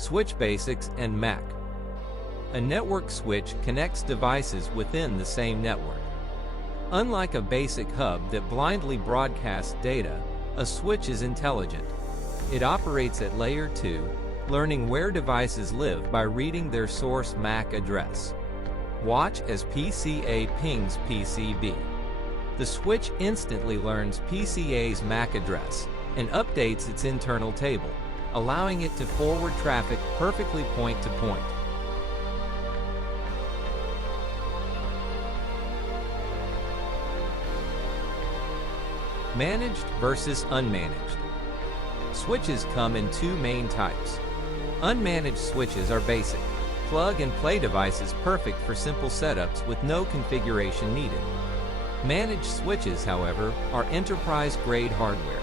Switch Basics and Mac. A network switch connects devices within the same network. Unlike a basic hub that blindly broadcasts data, a switch is intelligent. It operates at Layer 2, learning where devices live by reading their source MAC address. Watch as PCA pings PCB. The switch instantly learns PCA's MAC address and updates its internal table, allowing it to forward traffic perfectly point to point. Managed versus unmanaged. Switches come in two main types. Unmanaged switches are basic, plug-and-play devices perfect for simple setups with no configuration needed. Managed switches, however, are enterprise-grade hardware.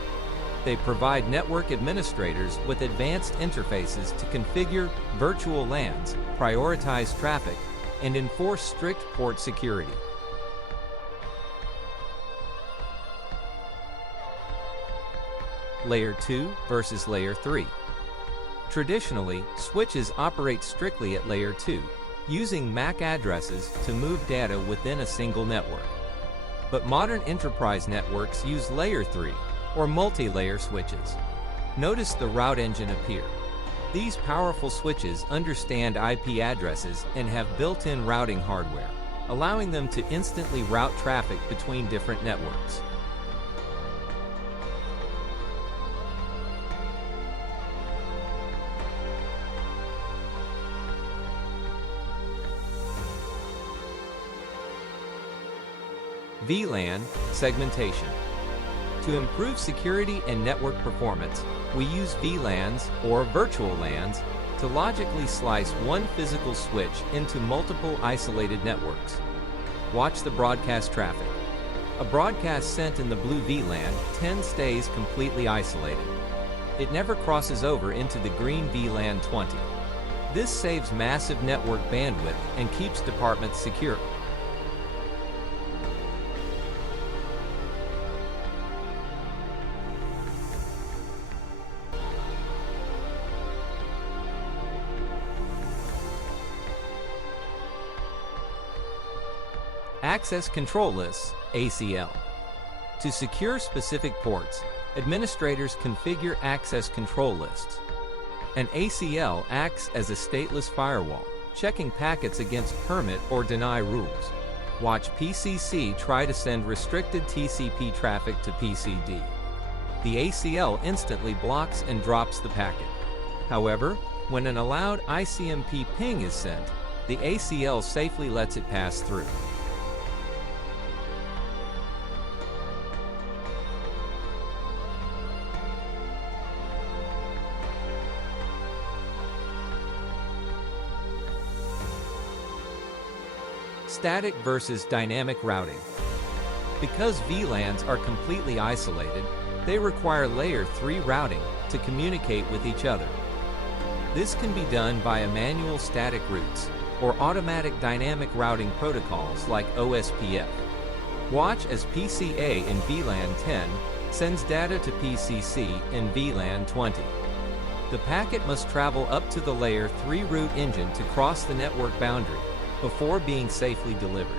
They provide network administrators with advanced interfaces to configure virtual LANs, prioritize traffic, and enforce strict port security. Layer 2 versus Layer 3. Traditionally, switches operate strictly at Layer 2, using MAC addresses to move data within a single network. But modern enterprise networks use Layer 3, or multi-layer switches. Notice the route engine appear. These powerful switches understand IP addresses and have built-in routing hardware, allowing them to instantly route traffic between different networks. VLAN segmentation. To improve security and network performance, we use VLANs, or virtual LANs, to logically slice one physical switch into multiple isolated networks. Watch the broadcast traffic. A broadcast sent in the blue VLAN 10 stays completely isolated. It never crosses over into the green VLAN 20. This saves massive network bandwidth and keeps departments secure. Access Control Lists, ACL. To secure specific ports, administrators configure access control lists. An ACL acts as a stateless firewall, checking packets against permit or deny rules. Watch PCC try to send restricted TCP traffic to PCD. The ACL instantly blocks and drops the packet. However, when an allowed ICMP ping is sent, the ACL safely lets it pass through. Static versus dynamic routing. Because VLANs are completely isolated, they require Layer 3 routing to communicate with each other. This can be done via manual static routes or automatic dynamic routing protocols like OSPF. Watch as PCA in VLAN 10 sends data to PCC in VLAN 20. The packet must travel up to the Layer 3 route engine to cross the network boundary before being safely delivered.